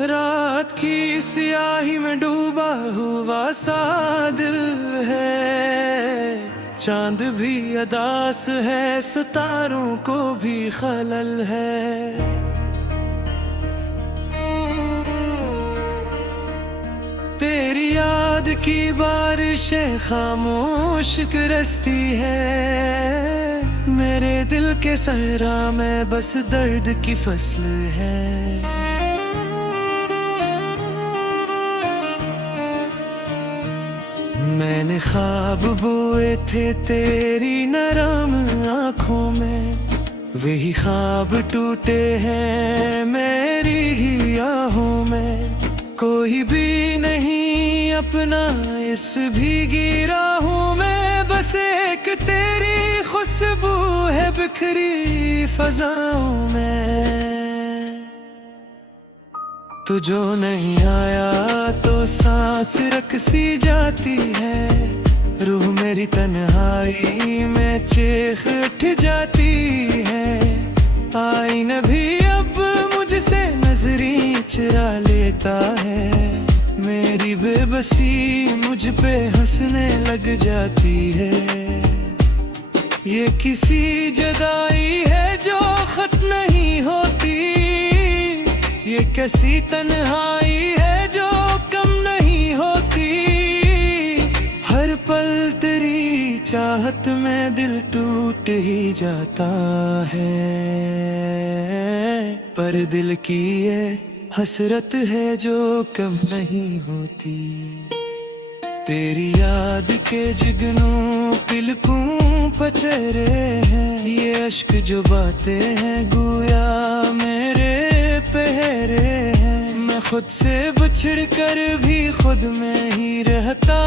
रात की स्याही में डूबा हुआ सा दिल है, चांद भी अदास है, सितारों को भी खलल है। तेरी याद की बारिशें खामोश गिरस्ती है, मेरे दिल के सहरा में बस दर्द की फसल है। मैंने ख्वाब बोए थे तेरी नरम आँखों में, वही ख्वाब टूटे हैं मेरी ही आहों में। कोई भी नहीं अपना इस भीगी राहों में, बस एक तेरी खुशबू है बिखरी फजाओं में। तू जो नहीं आया तो सांस रकसी जाती है, रूह मेरी तन्हाई में चीख उठ जाती है। आईना भी अब मुझसे नजरें चुरा लेता है, मेरी बेबसी मुझ पे हंसने लग जाती है। ये किसी जुदाई है जो खत्म नहीं होती, ये कैसी तन्हाई है जो कम नहीं होती। हर पल तेरी चाहत में दिल टूट ही जाता है, पर दिल की ये हसरत है जो कम नहीं होती। तेरी याद के जुगनू तिलकों पर ठहरे हैं, ये अश्क जो बातें हैं गोया मेरे पहरे हैं। मैं खुद से बिछड़ कर भी खुद में ही रहता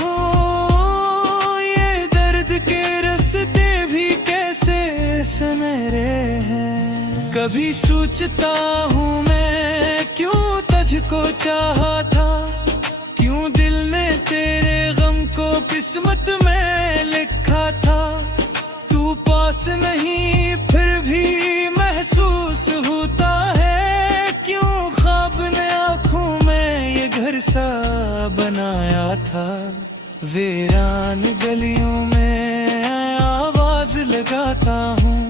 हूँ, ये दर्द के रास्ते भी कैसे सुनहरे हैं। कभी सोचता हूँ मैं क्यों तुझको चाहा था, क्यों दिल ने तेरे गम को किस्मत में लिखा था। तू पास नहीं फिर भी महसूस होता है, क्यों ख्वाब ने आँखों में ये घर सा बनाया था। वीरान गलियों में आवाज लगाता हूँ,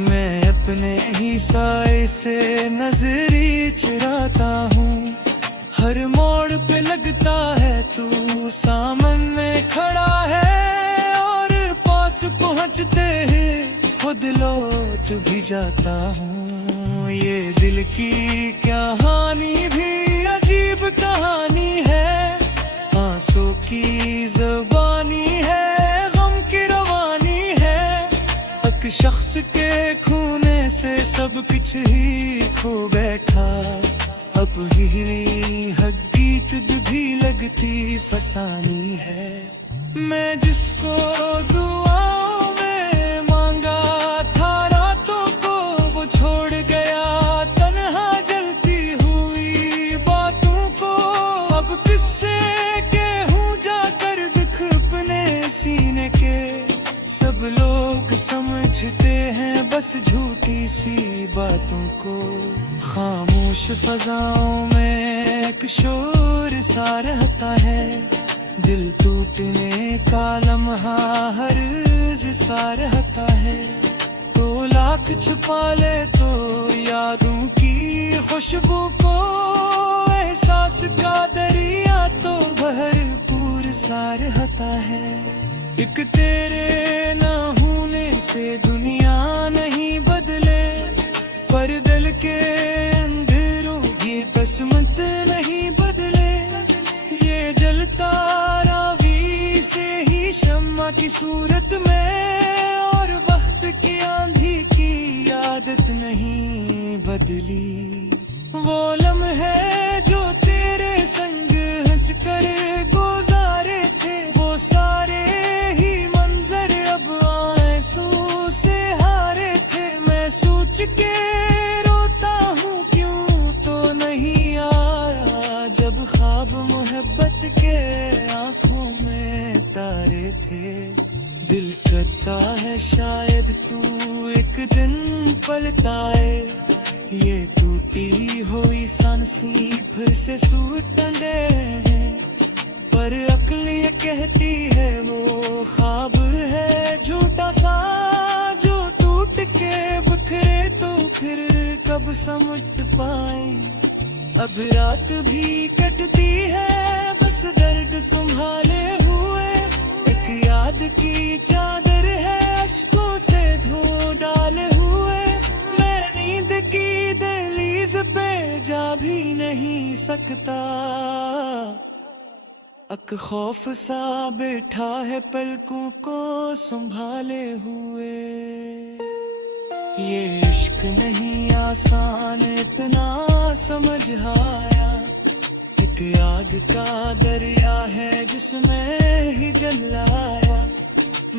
मैं अपने ही साए से नजरें चुराता हूँ। हर मोड़ पे लगता है तू सामने खड़ा है, और पास पहुँचते ही खुद लौट भी जाता हूँ। ये दिल की कहानी भी अजीब कहानी है, आंसू की ज़बानी है, गम की रवानी है। एक शख्स के खूने से सब कुछ ही खो बैठा, अब ही हक गीत भी लगती फसानी है। मैं जिसको दुआओं में मांगा था रातों को, वो छोड़ गया तन्हा जलती हुई बातों को। अब किससे कहूँ जाकर दुख अपने सीने के, सब लोग समझते हैं बस झूठी सी बातों को। खामोश फजाओं में एक शोर सा रहता है, दिल टूटने का लम्हा हर्ज सा रहता है। तो लाख छुपा ले तो यादों की खुशबू को, एहसास का दरिया तो भरपूर सा रहता है। एक तेरे न होने से दुनिया नहीं बदले, पर दिल के अंधेरों ये बसमत नहीं बदले। ये जलता रावी से ही शम्मा की सूरत में, और वक्त की आंधी की आदत नहीं बदली। वो लम्हे जो तेरे संग हंस कर गुजारे थे, वो सारे ही मंजर अब आंसू से हारे थे। मैं सोच के रोता हूँ क्यों तो नहीं आया, जब ख्वाब मोहब्बत के आंखों में तारे थे। दिल करता है शायद तू एक दिन पलटाए, ये टूटी हुई सांसें फिर से सूर टंडे हैं। पर अक्ल ये कहती है वो ख्वाब है झूठा सा, जो टूट के बिखरे तो फिर कब समझ पाए। अब रात भी कटती है बस दर्द संभाले हुए, एक याद की चादर है अश्कों से धो डाले हुए। मैं नींद की दहलीज पे जा भी नहीं सकता, अक खौफ सा बैठा है पलकों को संभाले हुए। ये इश्क नहीं आसान इतना समझ आया, एक याद का दरिया है जिसमें ही जलाया।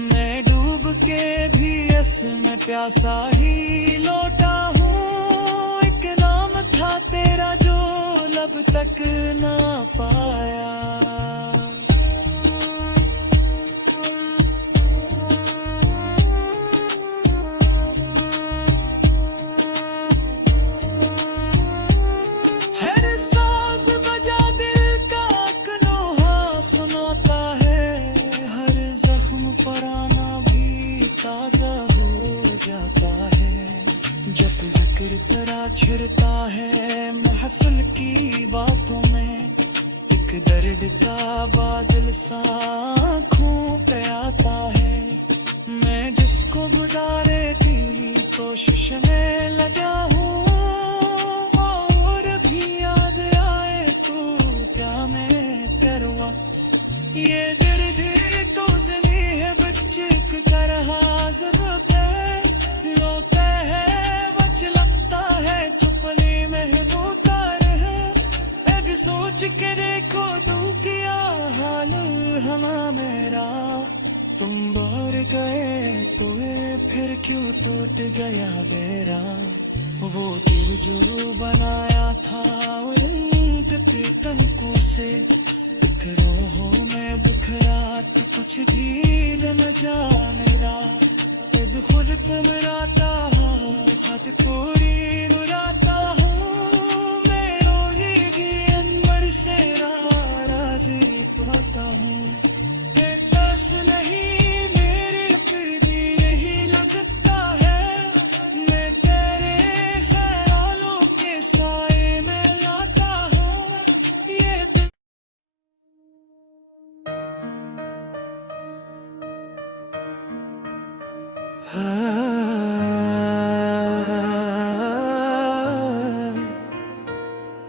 मैं डूब के भी इसमें प्यासा ही लौटा हूँ, एक नाम था तेरा जो लब तक ना पाया। जिक्र तेरा छिड़ता है महफिल की बातों में, एक दर्द का बादल सा आँखों पे आता है। मैं जिसको गुजारे की कोशिश में लगा हूँ, और भी याद आए तो क्या मैं करवा। ये दर्द तो सनी है बच्चे का रहा सब रोते है, लगता है चुपली में होता रहे। अब सोच के देखो तू क्या हाल हमा मेरा, तुम बाहर गए तो फिर क्यों टूट गया मेरा। वो दिल जो बनाया था उनके तनकों से, बिखरों में बिखरा तो कुछ भी न जा मेरा। खुद को मराता हूँ हद पूरी रुलाता हूँ, मैं रोएगी अनवर से राजी पाता हूँ। बस नहीं मेरे फिर भी नहीं लगता है, मैं तेरे ख्यालों के साए में लाता हूँ। ये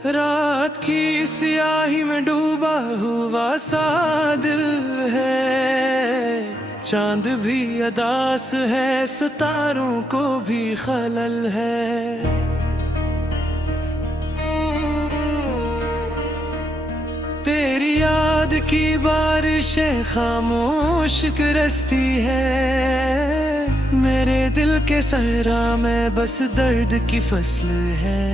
रात की स्याही में डूबा हुआ सा दिल है, चांद भी अदास है सितारों को भी खलल है। तेरी याद की बारिशें खामोश गरजती है, मेरे दिल के सहरा में बस दर्द की फसल है।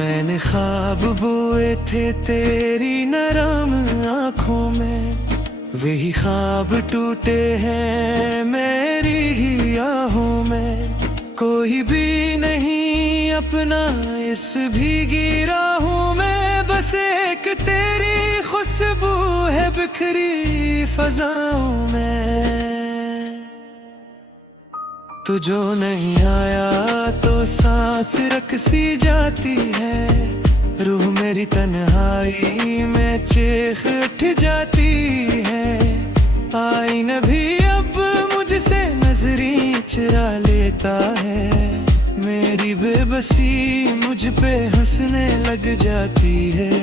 मैंने ख्वाब बोए थे तेरी नरम आँखों में, वही ख्वाब टूटे हैं मेरी ही आहों में। कोई भी नहीं अपना इस भीगी राहों में, बस एक तेरी खुशबू है बिखरी फजाओं में। तू जो नहीं आया तो सांस रख सी जाती है, रूह मेरी तन्हाई में चीख उठ जाती है। आईना भी अब मुझसे नजरें चुरा लेता है, मेरी बेबसी मुझ पे हंसने लग जाती है।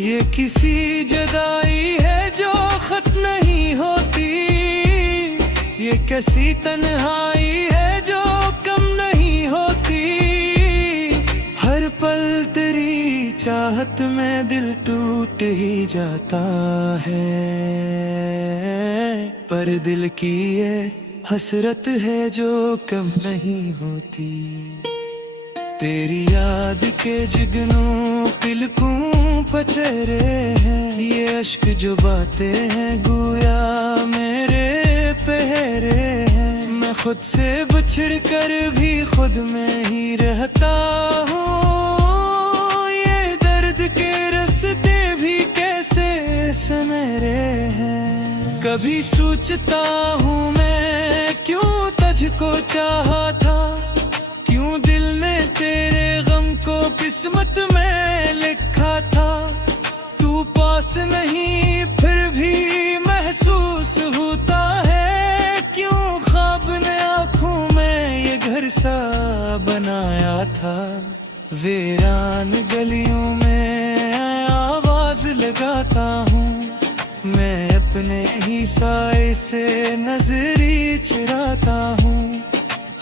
ये किसी जुदाई है जो खत्म नहीं होती, ये कैसी तन्हाई है जो कम नहीं होती। हर पल तेरी चाहत में दिल टूट ही जाता है, पर दिल की ये हसरत है जो कम नहीं होती। तेरी याद के जुगनू तिलकों पर ठहरे हैं। ये अश्क जो बातें हैं गोया मेरे पहरे हैं। मैं खुद से बिछड़ कर भी खुद में ही रहता हूँ। ये दर्द के रास्ते भी कैसे सुनहरे हैं। कभी सोचता हूँ मैं क्यों तुझको चाहा था, क्यों दिल ने तेरे गम को किस्मत में लिखा था। तू पास नहीं फिर भी महसूस होता है, क्यों ख्वाब ने आँखों में ये घर सा बनाया था। वीरान गलियों में आवाज लगाता हूँ, मैं अपने ही साए से नजरी चुराता हूँ।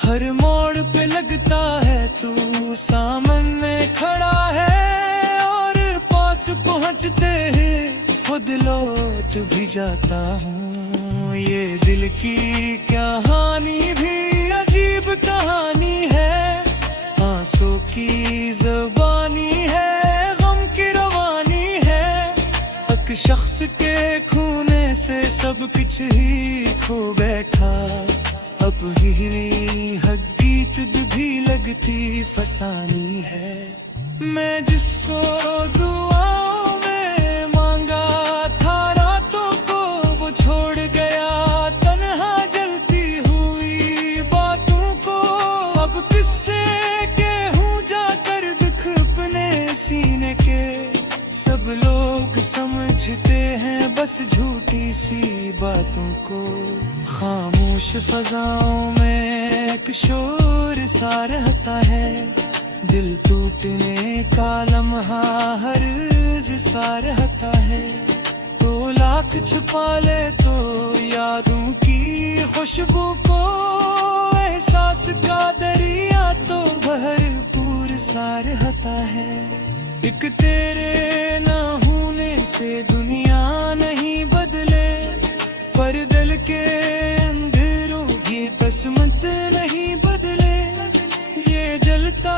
हर मोड़ पे लगता है तू सामने खड़ा है, और पास पहुँचते ही खुद लौट भी जाता हूँ। ये दिल की कहानी भी अजीब कहानी है, आंसू की ज़बानी है, गम की रवानी है। एक शख्स के खूने से सब कुछ ही खो बैठा, अब ही हकीकत भी लगती फसानी है। मैं जिसको दुआओं में मांगा था रातों को, वो छोड़ गया तन्हा जलती हुई बातों को। अब किससे कहूँ जाकर दुख अपने सीने के, सब लोग समझते हैं बस झूठी सी बातों को। खामोश फजाओं में एक शोर सा रहता है, दिल टूटने का लम्हा हर्ज सा रहता है। तो लाख छुपा ले तो यादों की खुशबू को, एहसास का दरिया तो भरपूर सा रहता है। एक तेरे ना होने से दुनिया नहीं बदले, पर दिल के अंधेरों की किस्मत नहीं बदले। ये जलता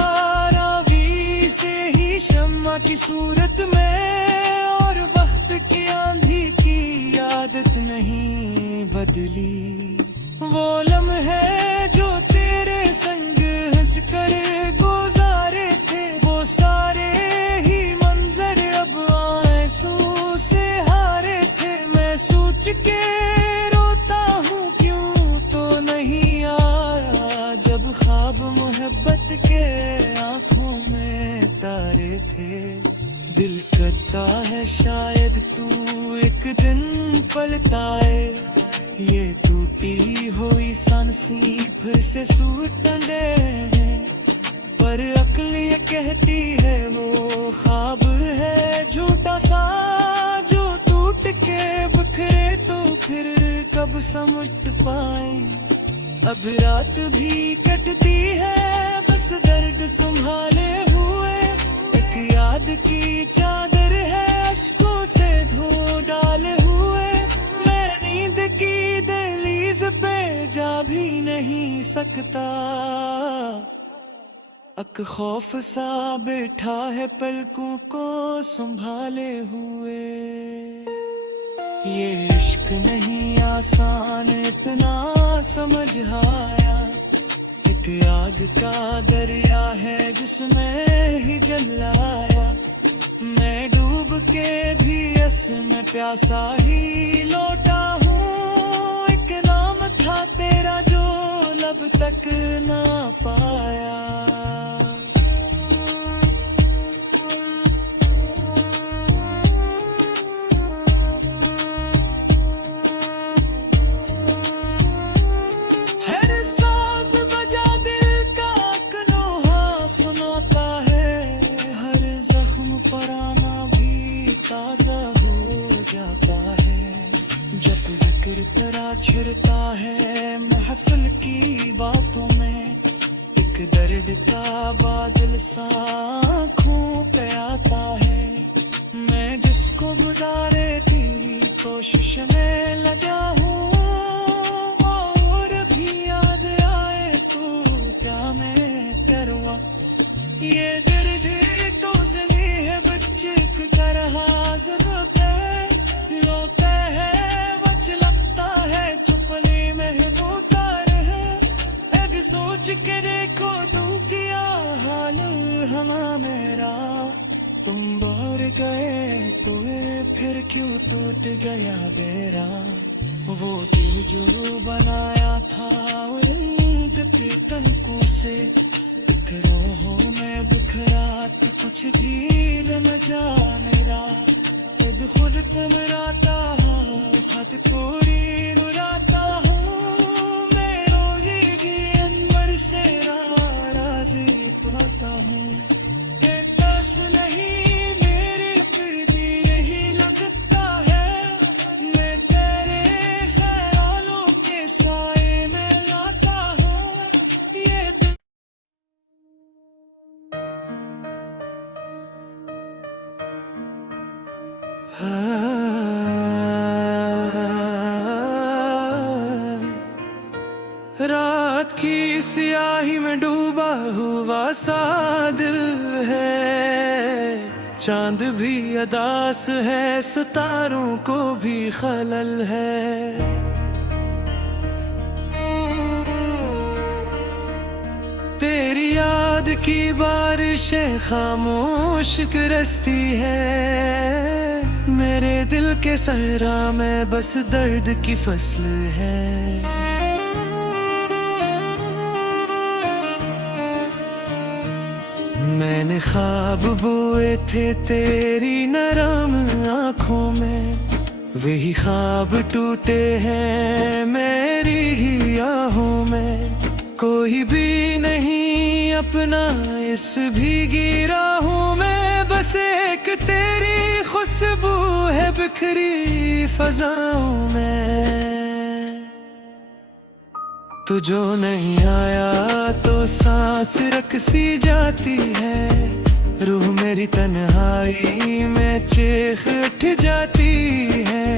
रावी से ही शम्मा की सूरत में, और वक्त की आंधी की आदत नहीं बदली। वो लम्हे जो तेरे संग हंस कर गुजारे थे, वो सारे ही मंजर अब आंसू से हारे थे। मैं सोच के रोता हूँ क्यों तो नहीं आया, जब ख्वाब मोहब्बत के आंखों में तारे थे। दिल करता है शायद तू एक दिन पलटा है, ये टूटी हुई सांसी फिर से सूटने हैं। पर अक्ल ये कहती है वो ख्वाब है झूठा सा, जो टूट के बिखरे तो फिर कब समझ पाए। अब रात भी कटती है बस दर्द संभाले हुए, एक याद की चादर है अश्कों से धो डाले हुए। मैं नींद की दहलीज पे जा भी नहीं सकता, अक खौफ सा बैठा है पलकों को संभाले हुए। ये इश्क नहीं आसान इतना समझ आया, एक आग का दरिया है जिसमें ही जलाया। मैं डूब के भी इसमें प्यासा ही लौटा हूँ, एक नाम था तेरा जो लब तक ना पाया। छिड़ता है महफिल की बातों में, एक दर्द का बादल सा आँखों पे आता है। मैं जिसको गुजारे थी कोशिश में लगा हूँ, और भी याद आए तो क्या मैं करवा। ये दर्द तो सही है बच्चे का रहा जरूरत है रोता है बच लगता है चुपली में होता रहे अब सोच के देखो तू क्या हाल हमा मेरा तुम बाहर गए तो फिर क्यों टूट गया बेरा वो दिल जो बनाया था उनके तनकों से रोहों में बिखरा तो कुछ दिल न जा मेरा खुद कमराता हूँ हाथ पूरी रुलाता हूँ मैं रोएगी अंदर से राजी पाता हूँ के पास नहीं मेरे फिर भी नहीं लगता है मैं तेरे ख्यालों के साए में लाता हूँ ये रात की स्याही में डूबा हुआ सा दिल है चांद भी अदास है सितारों को भी खलल है तेरी याद की बारिशें खामोश रस्ती है मेरे दिल के सहरा में बस दर्द की फसल है मैंने ख्वाब बोए थे तेरी नरम आँखों में वही ख्वाब टूटे हैं मेरी ही आहों में कोई भी नहीं अपना इस भीगी राहों में बस एक तेरी खुशबू है बिखरी फजाओं में तू जो नहीं आया तो सांस रकसी जाती है रूह मेरी तन्हाई में चीख उठ जाती है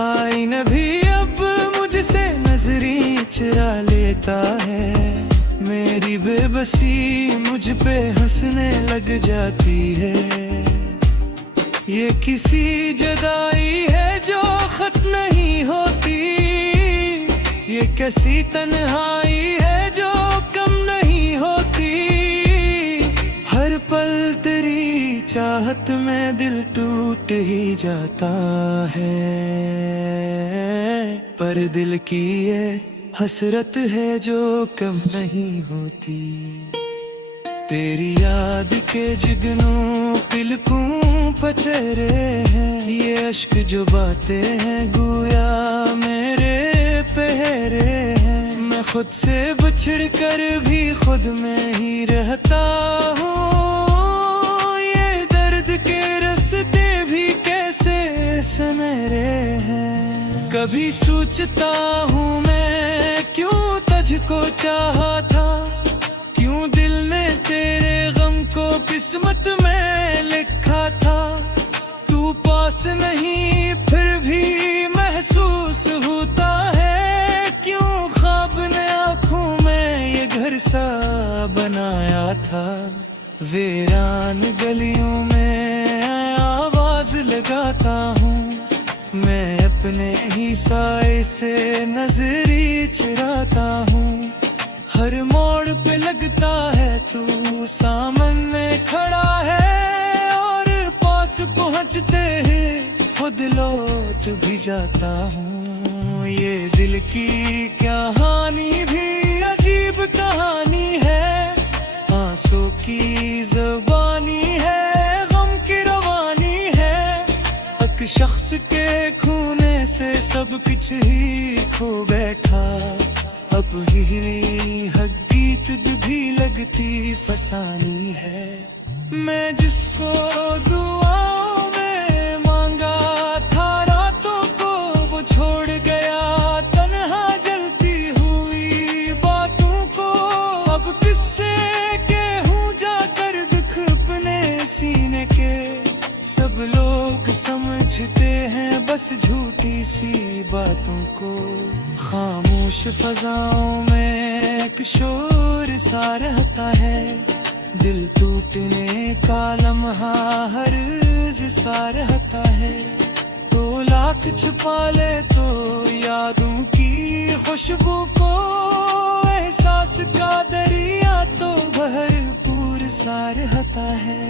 आईना भी अब मुझसे नजरी चुरा लेता है मेरी बेबसी मुझ पे हंसने लग जाती है ये किसी जुदाई है जो खत्म नहीं होती ये कैसी तन्हाई है जो कम नहीं होती हर पल तेरी चाहत में दिल टूट ही जाता है पर दिल की ये हसरत है जो कम नहीं होती तेरी याद के जुगनू तिलकों पटरे हैं ये अश्क जो बातें हैं गोया मेरे पहरे हैं मैं खुद से बिछड़ कर भी खुद में ही रहता हूँ ये दर्द के रास्ते भी कैसे सनहरे हैं कभी सोचता हूँ मैं क्यों तुझको चाहा था क्यों दिल ने तेरे गम को किस्मत में लिखा था तू पास नहीं फिर भी महसूस होता है क्यों ख्वाब ने आँखों में ये घर सा बनाया था वीरान गलियों में आवाज लगाता हूँ मैं अपने ही साए से नजरी चुराता हूँ हर मोड़ पे लगता है तू सामने खड़ा है और पास पहुँचते ही खुद लौट भी जाता हूँ ये दिल की कहानी भी अजीब कहानी है आंसू की ज़बानी है गम की रवानी है एक शख्स के खूने से सब कुछ ही खो बैठा अब ही हक गीत भी लगती फसानी है मैं जिसको दुआओं में मांगा था रातों को वो छोड़ गया तन्हा जलती हुई बातों को अब किससे कहूँ जाकर दुख अपने सीने के सब लोग समझते हैं बस झूठी सी बातों को खामोश फजाओं में एक शोर सा रहता है दिल का लम्हा हर सा रहता है। तो लाख छुपा ले तो यादों की खुशबू को, एहसास का दरिया तो भरपूर सा रहता है।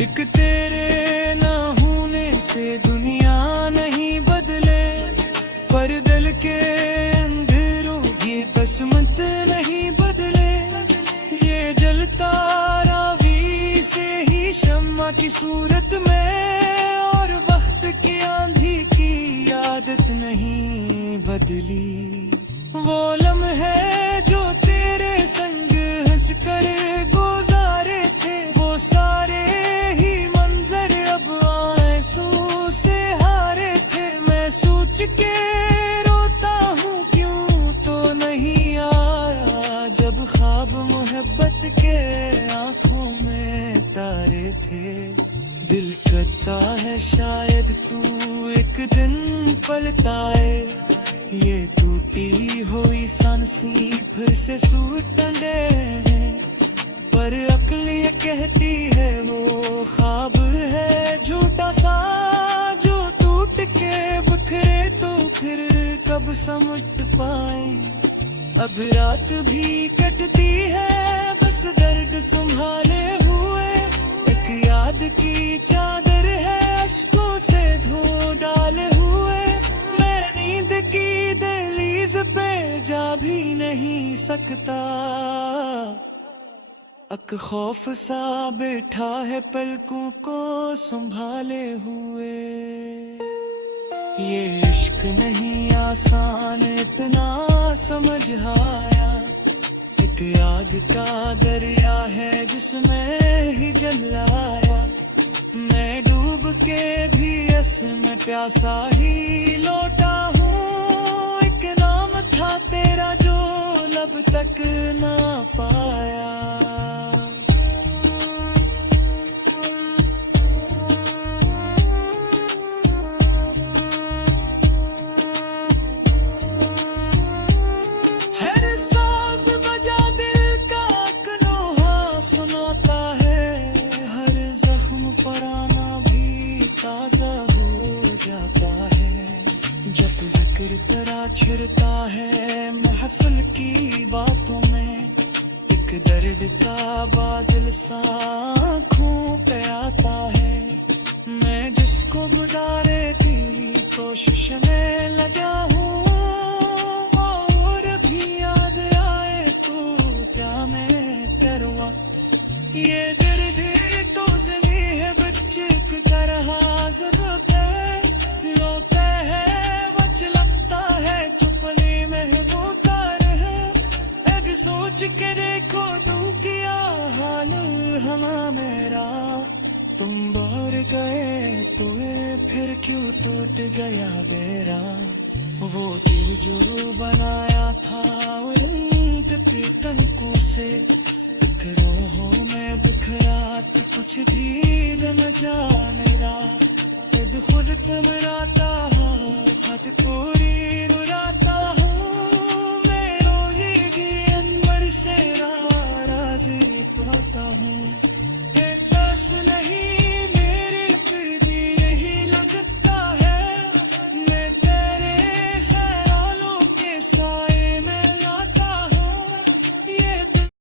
एक तेरे ना होने से दुनिया नहीं बदले, पर दिल के अंधेरों ये किस्मत नहीं बदले। ये जलता रावी से ही शम्मा की सूरत में, और वक्त की आंधी की आदत नहीं बदली। वो लम्हे जो तेरे संग हंस कर गुजारे थे, वो सारे ही मंजर अब आंसू से हारे थे। मैं सोच के रोता हूँ क्यों तो नहीं आया, जब ख्वाब मोहब्बत के आंखों में तारे थे। दिल करता है शायद तू एक दिन पलटाए, ये टूटी हुई सांसें फिर से सूर टंडे हैं। पर अक्ल ये कहती है वो ख्वाब है झूठा सा, जो टूट के बिखरे तो फिर कब समझ पाए। अब रात भी कटती है बस दर्द संभाले हुए, एक याद की चादर है अश्कों से धो डाले हुए। मैं नींद की दहलीज पे जा भी नहीं सकता, अक खौफ सा बैठा है पलकों को संभाले हुए। ये इश्क नहीं आसान इतना समझ आया, एक आग का दरिया है जिसमें ही जल आया। मैं डूब के भी इसमें प्यासा ही लौटा हूँ, एक नाम था तेरा जो लब तक ना पाया। तेरा छिड़ता है महफिल की बातों में, एक दर्द का बादल सा आँखों पे आता है। मैं जिसको गुजारे की कोशिश में लगा हूँ, और भी याद आए तो क्या मैं करवा। ये दर्द तो सही है बच्चे की तरह सब पे रोते हैं, लगता है चुपली में वो तार है। अभी सोच के देखो तू क्या हाल हमा मेरा, तुम बाहर गए तुम्हें फिर क्यों टूट गया मेरा। वो दिल जो बनाया था उन तनकों से, एक रोहों में बिखरा तो कुछ भी न जा मेरा। खुद कमराता हूँ हद पूरी रुलाता हूँ, मैं रोएगी अंबर से राज़ी पाता हूँ।